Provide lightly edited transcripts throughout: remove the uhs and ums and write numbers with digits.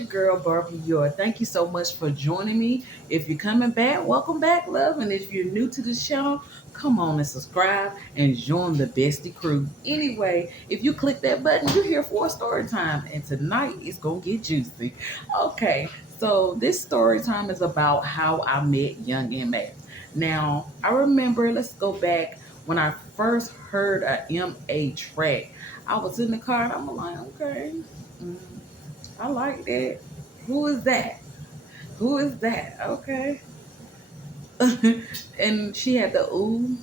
your girl, Barbara Yor. Thank you so much for joining me. If you're coming back, welcome back, love. And if you're new to this channel, come on and subscribe and join the Bestie Crew. Anyway, if you click that button, you're here for a story time. And tonight it's going to get juicy. Okay, so this story time is about how I met Young M.A. Now, I remember, let's go back when I first heard a M.A. track. I was in the car and I'm like, okay. mm, I like that. Who is that? Who is that? Okay. And she had the ooh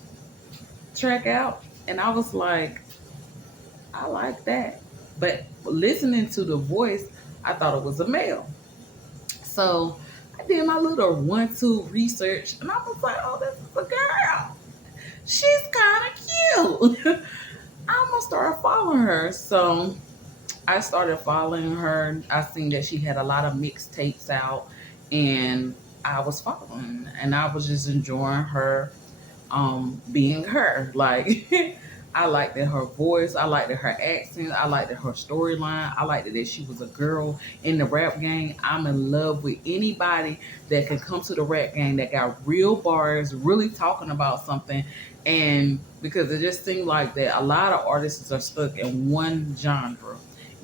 track out, and I was like, I like that. But listening to the voice, I thought it was a male. So I did my little 1-2 research, and I was like, oh, this is a girl. She's kind of cute. I'm gonna start following her. So I started following her. I seen that she had a lot of mixtapes out, and I was following, and I was just enjoying her, being her. Like, I liked that her voice, I liked that her accent, I liked that her storyline, I liked that she was a girl in the rap game. I'm in love with anybody that can come to the rap game that got real bars, really talking about something. And because it just seemed like that a lot of artists are stuck in one genre,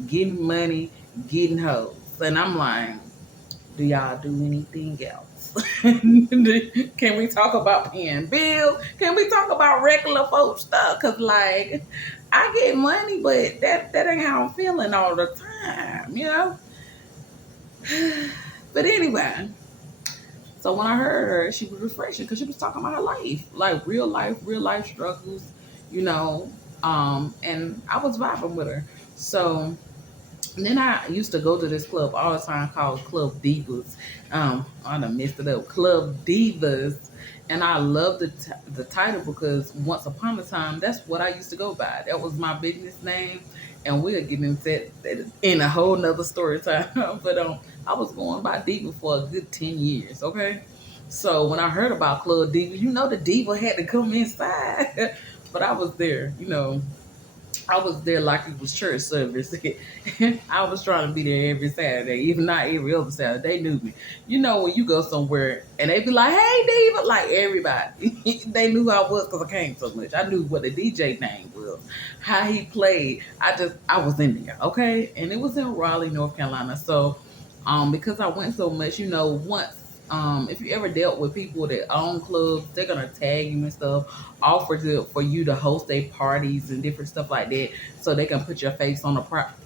getting money, getting hoes. And I'm like, do y'all do anything else? Can we talk about paying bills? Can we talk about regular folk stuff? Cause like I get money, but that ain't how I'm feeling all the time, you know? But anyway, so when I heard her, she was refreshing because she was talking about her life, like real life struggles, you know. And I was vibing with her. So and then I used to go to this club all the time called Club Divas. I done messed it up. Club Divas. And I love the title because once upon a time, that's what I used to go by. That was my business name. And we'll get into that in a whole nother story time. But I was going by Diva for a good 10 years, okay? So when I heard about Club Divas, you know the diva had to come inside. But I was there, you know, I was there like it was church service. I was trying to be there every Saturday, even not every other Saturday. They knew me. You know, when you go somewhere and they be like, hey, Diva, like everybody. They knew who I was because I came so much. I knew what the DJ name was, how he played. I was in there, okay? And it was in Raleigh, North Carolina. So, because I went so much, you know, once if you ever dealt with people that own clubs, they're gonna tag you and stuff, offer for you to host their parties and different stuff like that, so they can put your face on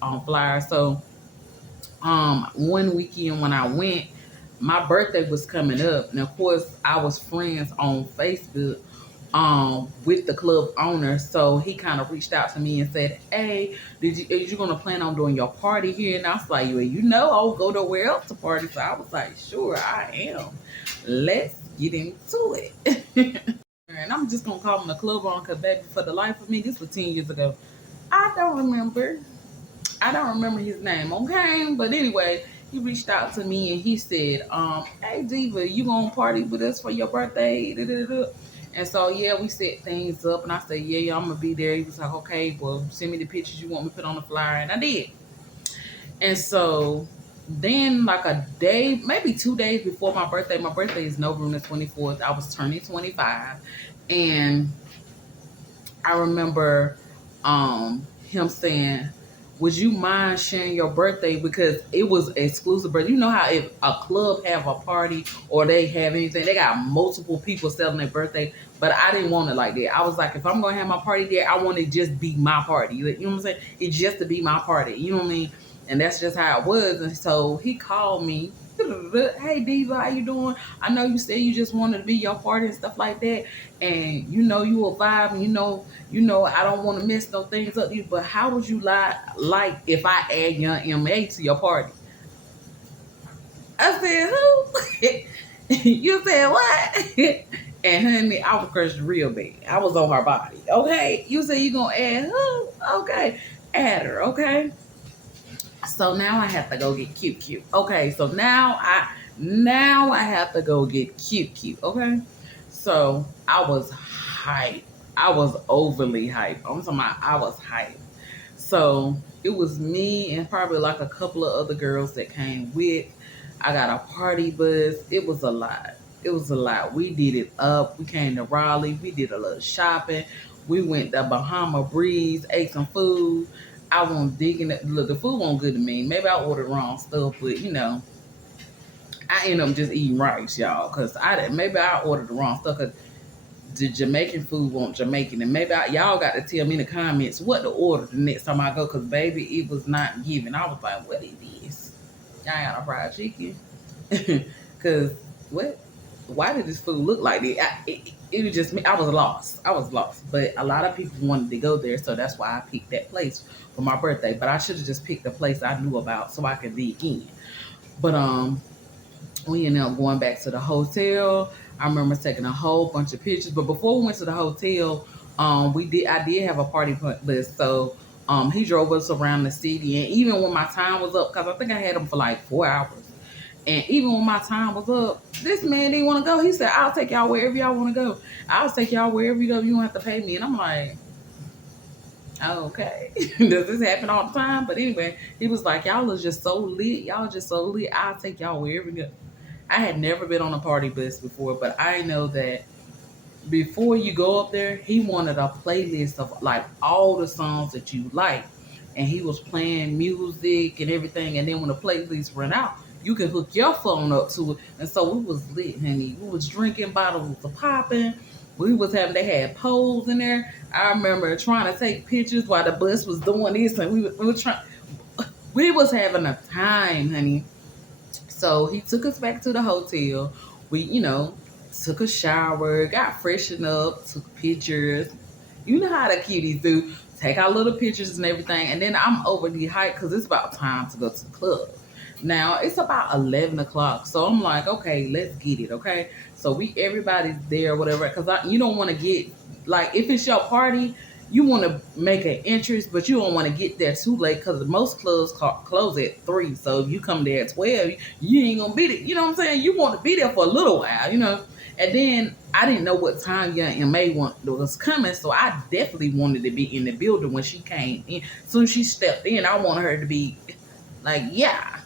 on flyer. So, one weekend when I went, my birthday was coming up, and of course, I was friends on Facebook with the club owner. So he kind of reached out to me and said, hey, is you gonna plan on doing your party here? And I was like, well, you know, I'll go to where else to party. So I was like, sure, I am. Let's get into it. And I'm just gonna call him the club owner because baby, for the life of me, this was 10 years ago. I don't remember. I don't remember his name, okay? But anyway, he reached out to me and he said, hey Diva, you gonna party with us for your birthday? Da, da, da. And so yeah, we set things up and I said, yeah, I'm gonna be there. He was like, okay, well, send me the pictures you want me to put on the flyer, and I did. And so then like a day, maybe 2 days before my birthday is November 24th, I was turning 25. And I remember him saying, would you mind sharing your birthday, because it was exclusive birthday. You know how if a club have a party or they have anything, they got multiple people celebrating their birthday. But I didn't want it like that. I was like, if I'm gonna have my party there, I want it just be my party. You know what I'm saying? It's just to be my party. You know what I mean? And that's just how it was. And so he called me. Hey Diva, how you doing? I know you said you just wanted to be your party and stuff like that, and you know you a vibe, and you know I don't want to mess no things up. But how would you like if I add Young M.A. to your party? I said, who? You said what? And honey, I was crushed real bad. I was on her body. Okay. You said you gonna add who? Okay. Add her, okay? So now I have to go get cute. Okay, so now I have to go get cute. Okay, so I was hyped. I was overly hyped. I'm talking about I was hyped. So It was me and probably like a couple of other girls that came with. I got a party bus. It was a lot. It was a lot. We did it up. We came to Raleigh. We did a little shopping. We went to Bahama Breeze, ate some food. I wasn't digging it. Look, the food wasn't good to me. Maybe I ordered wrong stuff, but I ended up just eating rice, y'all, because maybe I ordered the wrong stuff. Cause the Jamaican food won't Jamaican, and maybe y'all got to tell me in the comments what to order the next time I go, because baby, it was not giving. I was like, what is this? Y'all got a fried chicken? Because what? Why did this food look like this? It was just me. I was lost. I was lost. But a lot of people wanted to go there, so that's why I picked that place for my birthday. But I should have just picked a place I knew about so I could dig in. But we ended up going back to the hotel. I remember taking a whole bunch of pictures. But before we went to the hotel, I did have a party list. So he drove us around the city, and even when my time was up, because I think I had him for like 4 hours. And even when my time was up, this man didn't want to go. He said, I'll take y'all wherever y'all want to go. I'll take y'all wherever you go. You don't have to pay me. And I'm like, okay. Does this happen all the time? But anyway, he was like, y'all are just so lit. Y'all just so lit. I'll take y'all wherever you go. I had never been on a party bus before, but I know that before you go up there, he wanted a playlist of like all the songs that you like. And he was playing music and everything. And then when the playlist ran out, you can hook your phone up to it. And so we was lit, honey. We was drinking, bottles of popping. They had poles in there. I remember trying to take pictures while the bus was doing this, and we was having a time, honey. So he took us back to the hotel. We, took a shower, got freshened up, took pictures. You know how the cuties do. Take our little pictures and everything. And then I'm over the hype because it's about time to go to the club. Now it's about 11 o'clock. So I'm like, okay, let's get it. Okay. So everybody's there, whatever. Because you don't want to get, like, if it's your party, you want to make an entrance, but you don't want to get there too late because most clubs close at 3. So if you come there at 12, you ain't going to be there. You know what I'm saying? You want to be there for a little while. And then I didn't know what time Young MA was coming, so I definitely wanted to be in the building when she came in. As soon as she stepped in, I wanted her to be like, yeah.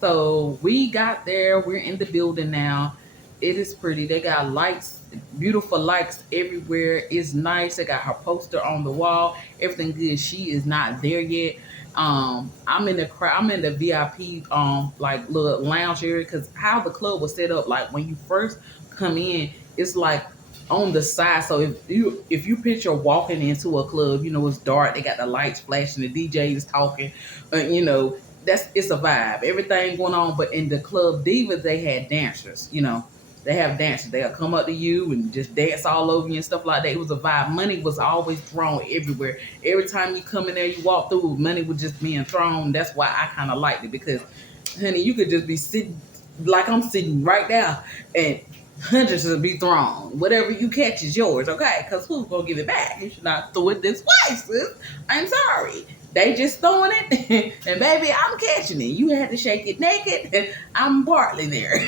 So we got there. We're in the building now. It is pretty. They got lights, beautiful lights everywhere. It's nice. They got her poster on the wall. Everything good. She is not there yet. I'm in the crowd. I'm in the VIP like little lounge area, because how the club was set up, like when you first come in, it's like on the side. So if you picture walking into a club, it's dark. They got the lights flashing. The DJ is talking. It's a vibe. Everything going on. But in the Club Divas, they had dancers. They have dancers. They'll come up to you and just dance all over you and stuff like that. It was a vibe. Money was always thrown everywhere. Every time you come in there, you walk through, money was just being thrown. That's why I kind of liked it, because, honey, you could just be sitting like I'm sitting right now, and hundreds will be thrown. Whatever you catch is yours, okay? Because who's going to give it back? You should not throw it this way, sis. I'm sorry. They just throwing it, and baby, I'm catching it. You had to shake it naked, and I'm partly there.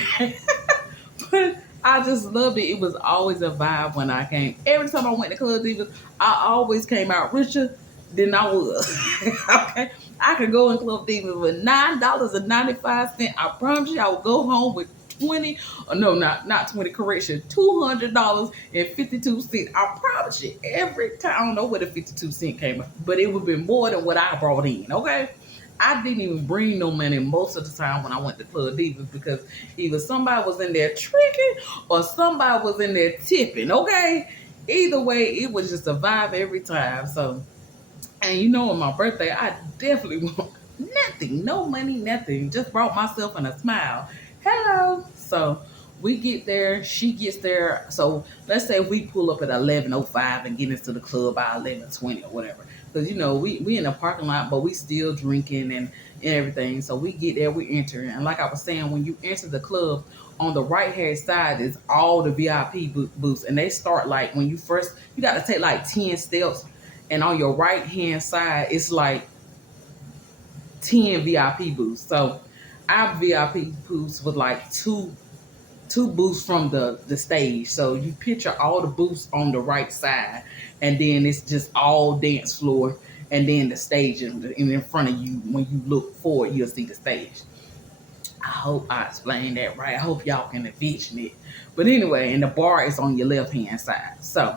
But I just loved it. It was always a vibe when I came. Every time I went to Club Divas, I always came out richer than I was. Okay? I could go in Club Divas with $9.95. I promise you I would go home with 20, no, not 20, correction, $200.52. I promise you, every time. I don't know where the 52 cents came from, but it would be more than what I brought in, okay? I didn't even bring no money most of the time when I went to Club Divas, because either somebody was in there tricking or somebody was in there tipping, okay? Either way, it was just a vibe every time. So, and on my birthday, I definitely want nothing, no money, nothing. Just brought myself in a smile. Hello. So we get there, she gets there. So let's say we pull up at 11:05 and get into the club by 11:20 or whatever. Because we in the parking lot, but we still drinking and everything. So we get there, we enter, and like I was saying, when you enter the club, on the right hand side is all the VIP booths, and they start like when you got to take like 10 steps, and on your right hand side it's like 10 VIP booths. So our VIP booths was like two booths from the stage. So you picture all the booths on the right side, and then it's just all dance floor. and then the stage in front of you. When you look forward, you'll see the stage. I hope I explained that right. I hope y'all can envision it. But anyway, and the bar is on your left hand side. So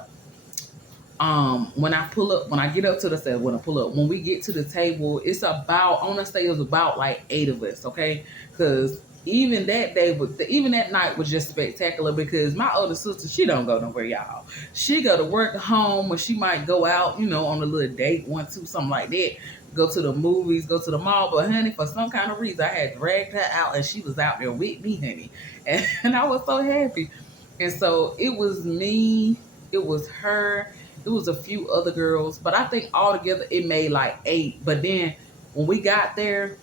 when I pull up, when I get up to the set, when I pull up, when we get to the table, it's about, I want to say it was about like 8 of us, okay? Because even that day was, even that night was just spectacular because my older sister, she don't go nowhere, y'all. She go to work home, or she might go out, on a little date, one, two, something like that. Go to the movies, go to the mall. But honey, for some kind of reason, I had dragged her out, and she was out there with me, honey, and I was so happy. And so it was me, it was her, it was a few other girls, but I think altogether it made like 8. But then when we got there,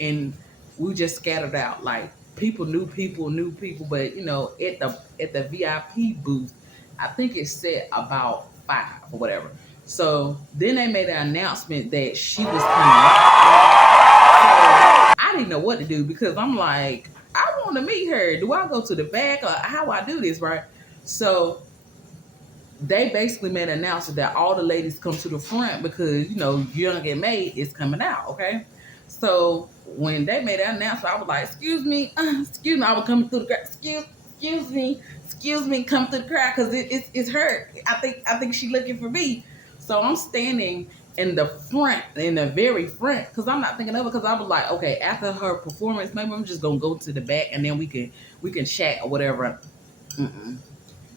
and we just scattered out, like people knew people, but at the VIP booth, I think it said about 5 or whatever. So then they made an announcement that she was coming. So I didn't know what to do because I'm like, I want to meet her. Do I go to the back, or how I do this, right? So they basically made an announcement that all the ladies come to the front because Young and May is coming out. Okay, so when they made that announcement, I was like, "Excuse me, excuse me." I was coming through the crowd. Excuse me, come through the crowd because it's her. I think she looking for me. So I'm standing in the front, in the very front, because I'm not thinking of it. Because I was like, okay, after her performance, maybe I'm just gonna go to the back and then we can chat or whatever. Mm-mm.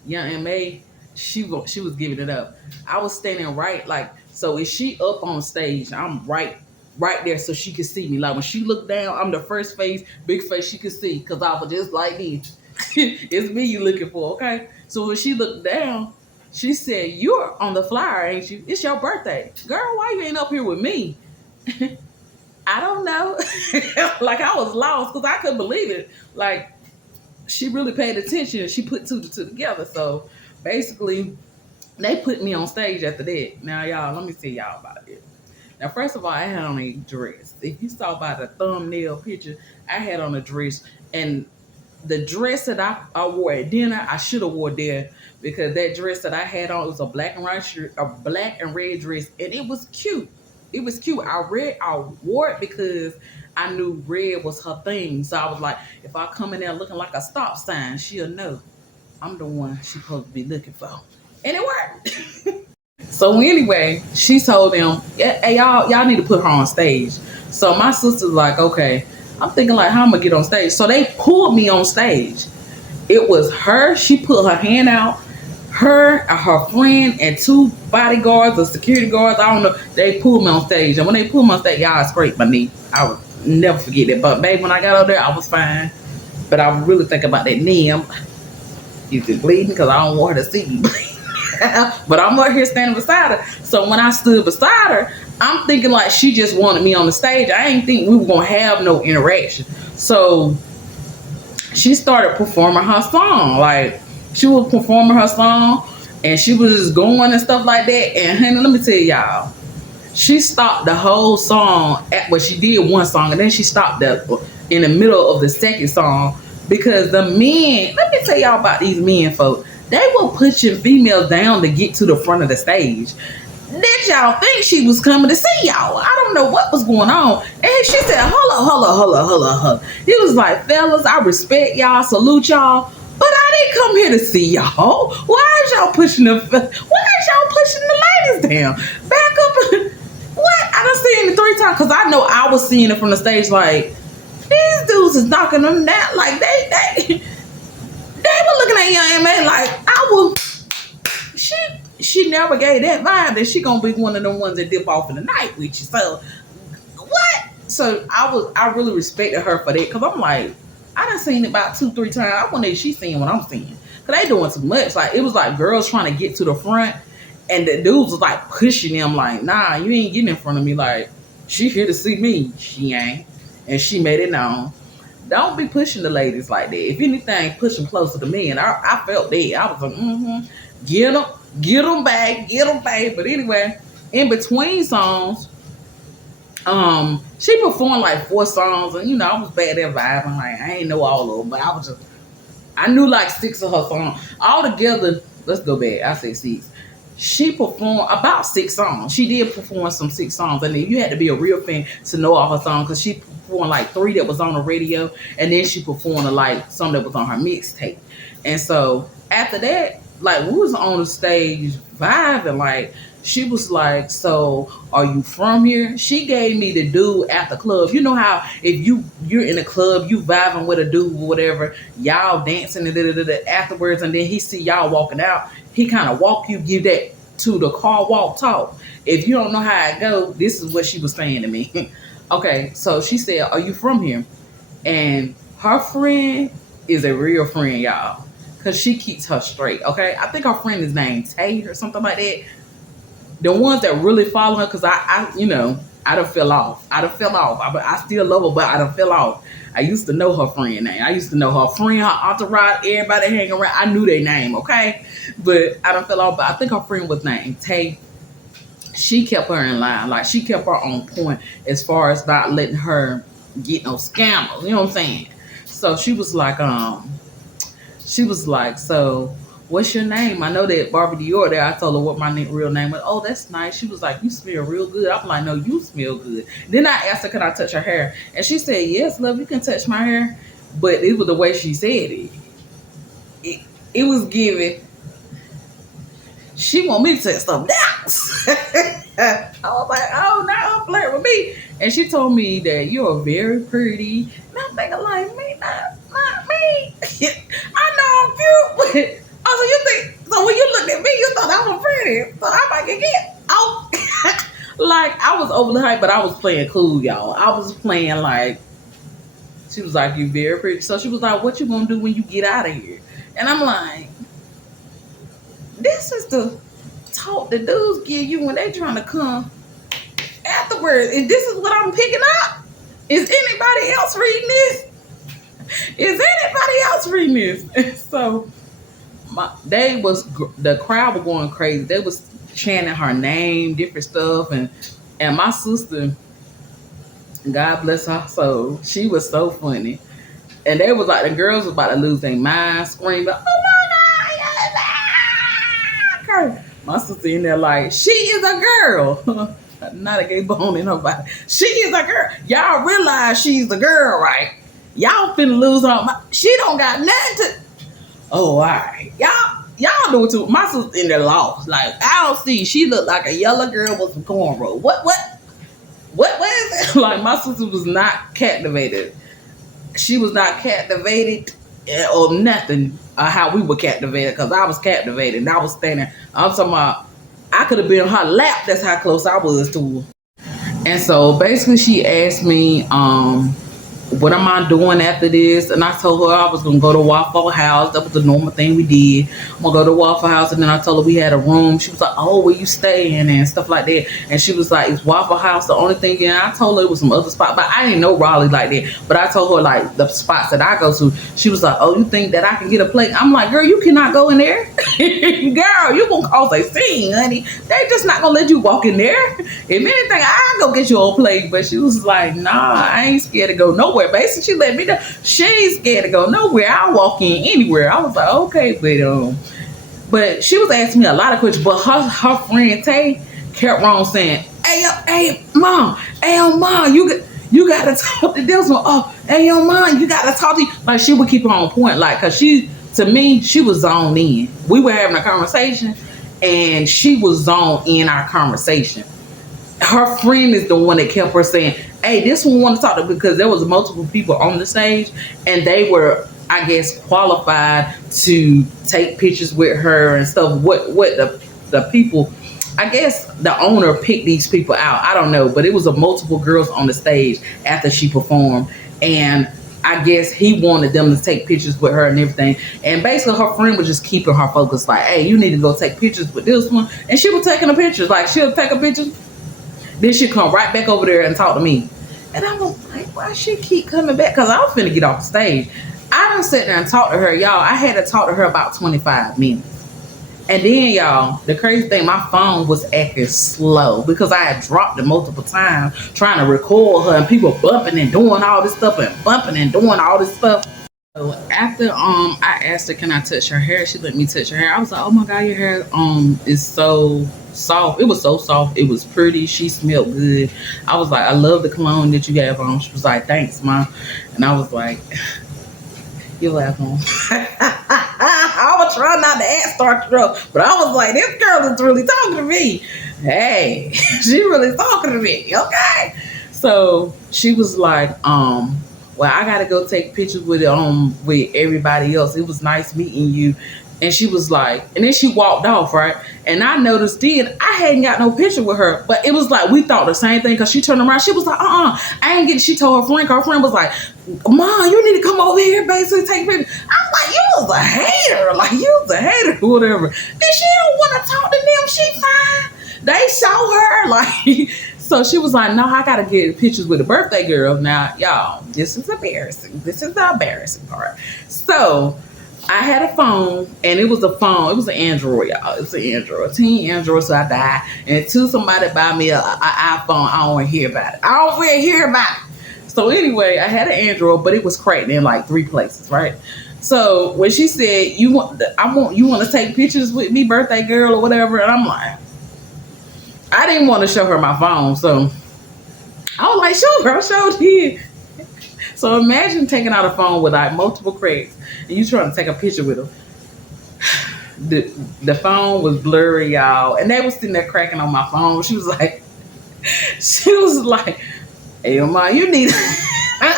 Young and May, she was giving it up. I was standing right, like, so if she up on stage, I'm right there so she could see me. Like when she looked down, I'm the first face, big face she could see, because I was just like this. It's me you looking for, okay? So when she looked down, she said, "You're on the flyer, ain't you? It's your birthday. Girl, why you ain't up here with me?" I don't know. Like I was lost because I couldn't believe it. Like she really paid attention and she put two to two together. So basically, they put me on stage after that. Now, y'all, let me tell y'all about it. Now, first of all, I had on a dress. If you saw by the thumbnail picture, I had on a dress. And the dress that I wore at dinner, I should have wore there because that dress that I had on was a black and white shirt, a black and red dress, and it was cute. It was cute. I wore it because I knew red was her thing. So I was like, if I come in there looking like a stop sign, she'll know I'm the one she's supposed to be looking for. And it worked. So anyway, she told them, "Yeah, hey, y'all need to put her on stage." So my sister's like, okay. I'm thinking like, how am I gonna get on stage? So they pulled me on stage. It was her. She put her hand out. Her friend, and 2 bodyguards or security guards. I don't know. They pulled me on stage, and when they pulled me on stage, y'all scraped my knee. I would never forget that. But babe, when I got up there, I was fine. But I really think about that knee. Is it bleeding? Because I don't want her to see me bleed. But I'm right here standing beside her. So when I stood beside her, I'm thinking like she just wanted me on the stage. I ain't think we were gonna have no interaction. So she started performing her song. Like she was performing her song and she was just going and stuff like that. And honey, let me tell y'all, she stopped the whole song she did one song and then she stopped in the middle of the second song because the men, let me tell y'all about these men folks. They were pushing females down to get to the front of the stage. Did y'all think she was coming to see y'all? I don't know what was going on. And she said, hold up. He was like, fellas, I respect y'all, salute y'all, but I didn't come here to see y'all. Why is y'all pushing the ladies down? Back up. What? I done seen it 3 times because I know I was seeing it from the stage like, these dudes is knocking them down. Like they were looking at Young M.A. like I was. She never gave that vibe that she gonna be one of them ones that dip off in the night with you. So what? So I really respected her for that because I'm like, I done seen it about 2, 3 times. I wonder if she's seeing what I'm seeing. Cause they doing too much. Like it was like girls trying to get to the front and the dudes was like pushing them like, nah, you ain't getting in front of me. Like she here to see me. She ain't. And she made it known. Don't be pushing the ladies like that. If anything, push them closer to me. And I felt that. I was like, get them back. But anyway, in between songs, she performed like 4 songs, and I was bad at vibing. Like I ain't know all of them, but I knew like 6 of her songs all together. Let's go back. I say 6. She performed about 6 songs. She did perform some 6 songs, and then you had to be a real fan to know all her songs because she performed like three that was on the radio, and then she performed like some that was on her mixtape. And so after that, like we was on the stage vibing, like she was like, "So are you from here?" She gave me the dude at the club. You know how if you're in a club, you vibing with a dude or whatever, y'all dancing and afterwards, and then he see y'all walking out, he kind of walk you, give that to the car walk talk. If you don't know how it go, this is what she was saying to me. Okay, so she said, "Are you from here?" And her friend is a real friend, y'all, because she keeps her straight. Okay, I think her friend is named Tay or something like that. The ones that really follow her, because I done fell off. I done fell off. I still love her, but I done fell off. I used to know her friend name. I used to know her friend, her entourage, everybody hanging around. I knew their name, okay? But I done fell off. But I think her friend was named Tay. She kept her in line. Like, she kept her on point as far as not letting her get no scammers. You know what I'm saying? So she was like, "So what's your name?" I know that Barbie Dior there. I told her what my real name was. "Oh, that's nice." She was like, "You smell real good." I'm like, "No, you smell good." Then I asked her, "Can I touch her hair?" And she said, "Yes, love, you can touch my hair." But it was the way she said it. It, it was giving. She want me to touch something else. I was like, "Oh, no, don't flirt with me." And she told me that you're very pretty. And I'm thinking like, me, not me. I know I'm cute, but also you think, so when you looked at me, you thought I was pretty. So I might get oh. Like, I was over the hype, but I was playing cool, y'all. I was playing like, she was like, "You very pretty." So she was like, "What you gonna do when you get out of here?" And I'm like, this is the talk the dudes give you when they trying to come afterwards. And this is what I'm picking up. Is anybody else reading this? Is anybody else reading this? So the crowd was going crazy. They was chanting her name, different stuff, and my sister, God bless her soul, she was so funny. And they was like, the girls was about to lose their mind, screaming, "Oh my God!" My sister in there like, she is a girl. Not a gay bone in her body. She is a girl. Y'all realize she's a girl, right? Y'all finna lose her mind. She don't got nothing to. Oh, all right. Y'all do it too. My sister in there lost. Like, I don't see. She looked like a yellow girl with some cornrow. What is it? Like, my sister was not captivated. She was not captivated or nothing. How we were captivated, because I was captivated and I was standing. I'm talking about, I could have been on her lap. That's how close I was to her. And so basically, she asked me, "What am I doing after this?" And I told her I was gonna go to Waffle House. That was the normal thing we did. I'm gonna go to Waffle House, and then I told her we had a room. She was like, "Oh, where you staying?" and stuff like that. And she was like, "Is Waffle House the only thing?" And I told her it was some other spot, but I didn't know Raleigh like that. But I told her like the spots that I go to. She was like, "Oh, you think that I can get a plate?" I'm like, "Girl, you cannot go in there." Girl, you gonna cause a scene, honey. They just not gonna let you walk in there. If anything, I go get your old plate. But she was like, "Nah, I ain't scared to go nowhere." Basically, she let me know she ain't scared to go nowhere. I'll walk in anywhere. I was like, okay, but she was asking me a lot of questions. But her friend Tay kept on saying, hey, mom, you gotta talk to this one. Oh, hey, yo, mom, you gotta talk to you. Like, she would keep her on point, like, cause to me, she was zoned in. We were having a conversation, and she was zoned in our conversation. Her friend is the one that kept her saying, "Hey, this one want to talk to," because there was multiple people on the stage, and they were, I guess, qualified to take pictures with her and stuff. What the people, I guess the owner picked these people out. I don't know, but it was a multiple girls on the stage after she performed, and I guess he wanted them to take pictures with her and everything. And basically, her friend was just keeping her focused, like, "Hey, you need to go take pictures with this one," and she was taking the pictures. Like, she'll take a picture. Then she come right back over there and talk to me. And I was like, why she keep coming back? Because I was finna get off the stage. I done sat there and talked to her, y'all. I had to talk to her about 25 minutes. And then, y'all, the crazy thing, my phone was acting slow because I had dropped it multiple times trying to record her, and people bumping and doing all this stuff and bumping and doing all this stuff. So after I asked her, can I touch her hair? She let me touch her hair. I was like, oh my god, your hair is so soft. It was so soft. It was pretty. She smelled good. I was like, I love the cologne that you have on. She was like, thanks, mom. And I was like, you laugh home. I was trying not to act starstruck, but I was like, this girl is really talking to me. Hey, she really talking to me. Okay. So she was like, well, I gotta go take pictures with everybody else. It was nice meeting you. And she was like, and then she walked off, right? And I noticed then I hadn't got no picture with her, but it was like we thought the same thing because she turned around. She was like, I ain't getting. She told her friend. Her friend was like, Mom, you need to come over here, basically take pictures. I'm like, you was a hater, like you was a hater, or whatever. And she don't want to talk to them. She fine. They saw her like. So she was like, no, I got to get pictures with the birthday girl. Now, y'all, this is embarrassing. This is the embarrassing part. So I had a phone, and it was a phone. It was an Android, y'all. It was an Android. Teen Android, so I died. And until somebody buy me an iPhone, I don't want to hear about it. I don't want to hear about it. So anyway, I had an Android, but it was cracked in like 3 places, right? So when she said, you want to take pictures with me, birthday girl, or whatever, and I'm like, I didn't want to show her my phone, so I was like, sure, I showed you. So imagine taking out a phone with like multiple cracks and you trying to take a picture with them. The phone was blurry, y'all, and they was sitting there cracking on my phone. She was like, hey, Ma, you need.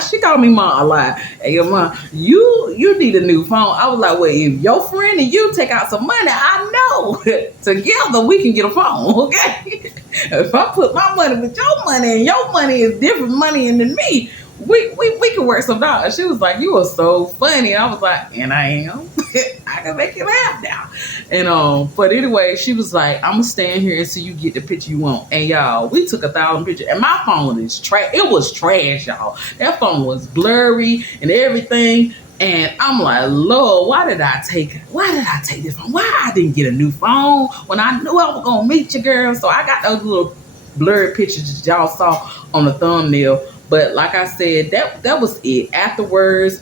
She called me Ma a lot. Hey, Ma, you need a new phone. I was like, well, if your friend and you take out some money, I know together we can get a phone, okay? If I put my money with your money and your money is different money than me, we can work some dollars. She was like, you are so funny. And I was like, and I am. I can make you laugh now. And but anyway, she was like, I'm gonna stand here until you get the picture you want. And y'all, we took 1,000 pictures, and my phone is trash. It was trash, y'all. That phone was blurry and everything. And I'm like, Lord, why did I take this phone? Why I didn't get a new phone when I knew I was gonna meet you, girl? So I got those little blurry pictures that y'all saw on the thumbnail. But like I said, that was it. Afterwards,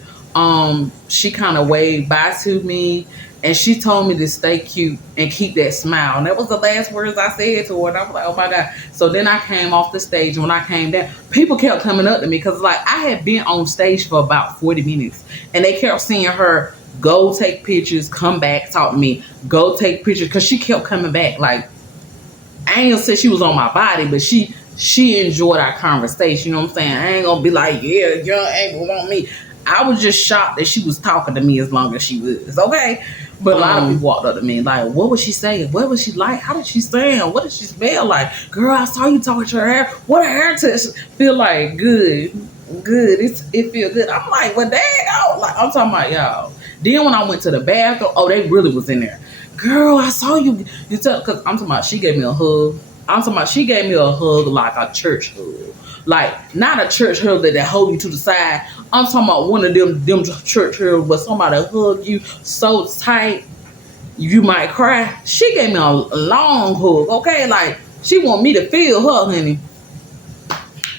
she kind of waved bye to me, and she told me to stay cute and keep that smile. And that was the last words I said to her. And I was like, oh my God. So then I came off the stage. And when I came down, people kept coming up to me because like I had been on stage for about 40 minutes, and they kept seeing her go take pictures, come back, talk to me, go take pictures, because she kept coming back. Like, I ain't gonna say she was on my body, but she enjoyed our conversation. You know what I'm saying? I ain't gonna be like, yeah, young April on me. I was just shocked that she was talking to me as long as she was, okay? But a lot of people walked up to me like, what was she saying? What was she like? How did she sound? What did she smell like? Girl, I saw you talking to her hair. What her hair touch feel like? Good. It feel good. I'm like, well, dang, like, I'm talking about y'all. Then when I went to the bathroom, they really was in there. Girl, I saw you. You tell, because I'm talking about she gave me a hug. I'm talking about she gave me a hug like a church hug. Like, not a church hug that they hold you to the side. I'm talking about one of them church hugs where somebody hug you so tight you might cry. She gave me a long hug, okay? Like, she want me to feel her, honey.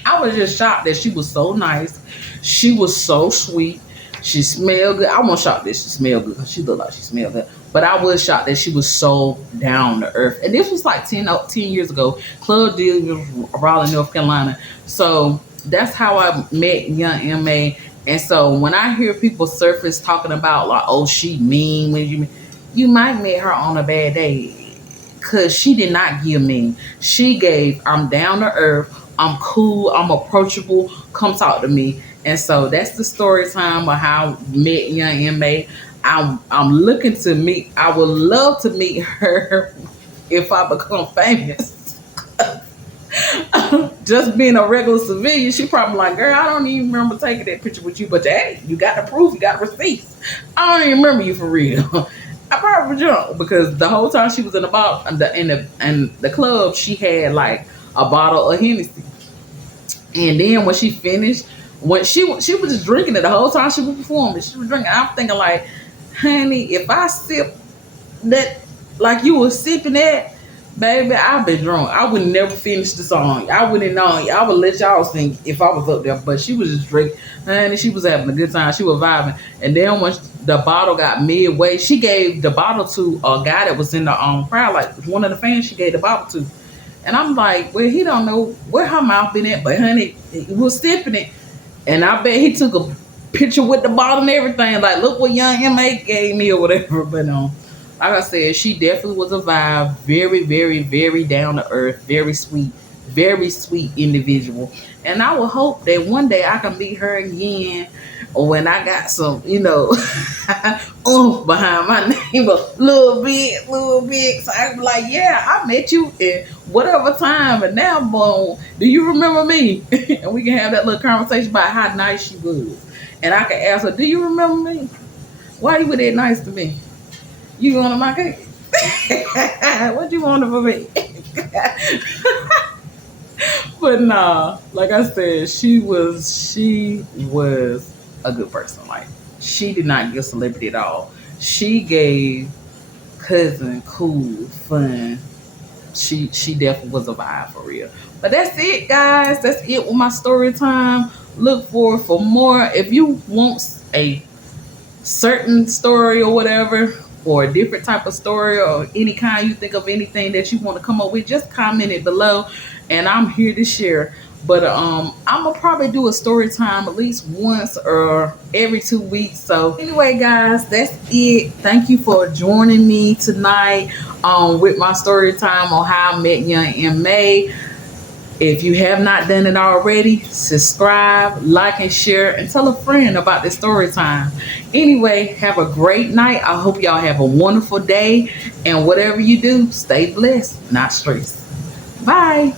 I was just shocked that she was so nice. She was so sweet. She smelled good. I wasn't shocked that she smelled good because she looked like she smelled good. But I was shocked that she was so down to earth. And this was like 10 years ago. Club Deal was Raleigh, North Carolina. So that's how I met young M.A. And so when I hear people surface talking about like, oh, she mean when you might met her on a bad day. Because she did not give mean. She gave, I'm down to earth. I'm cool. I'm approachable. Come talk to me. And so that's the story time of how I met young M.A. I'm looking to meet. I would love to meet her if I become famous. Just being a regular civilian, she probably like, girl, I don't even remember taking that picture with you. But hey, you got the proof. You got receipts. I don't even remember you for real. I probably jumped because the whole time she was in the bar, in the club, she had like a bottle of Hennessy. And then when she finished, when she was just drinking it the whole time she was performing, she was drinking. I'm thinking like, honey, if I sip that like you were sipping that, Baby, I've been drunk. I would never finish the song. I wouldn't know. I would let y'all sing if I was up there. But she was just drinking. And she was having a good time. She was vibing. And then once the bottle got midway, she gave the bottle to a guy that was in the crowd. Like one of the fans, she gave the bottle to. And I'm like, well, he don't know where her mouth been at. But honey, he was sipping it. And I bet he took a picture with the bottle and everything. Like, look what young MA gave me or whatever. But like I said, she definitely was a vibe. Very, very, very down to earth. Very sweet individual. And I will hope that one day I can meet her again when I got some, oomph behind my name a little bit, little bit. So I be like, yeah, I met you in whatever time, and now, boom, do you remember me? And we can have that little conversation about how nice she was. And I can ask her, do you remember me? Why you were that nice to me? You going to my cake? What you wanted for me? But nah, like I said, she was a good person. Like she did not give celebrity at all. She gave cousin cool fun. She definitely was a vibe for real. But that's it, guys. That's it with my story time. Look forward for more. If you want a certain story or whatever, or a different type of story or any kind you think of anything that you want to come up with, just comment it below and I'm here to share. But I'm gonna probably do a story time at least once or every 2 weeks. So anyway, guys, that's it. Thank you for joining me tonight with my story time on how I met young MA. If you have not done it already, subscribe, like, and share, and tell a friend about this story time. Anyway, have a great night. I hope y'all have a wonderful day. And whatever you do, stay blessed, not stressed. Bye.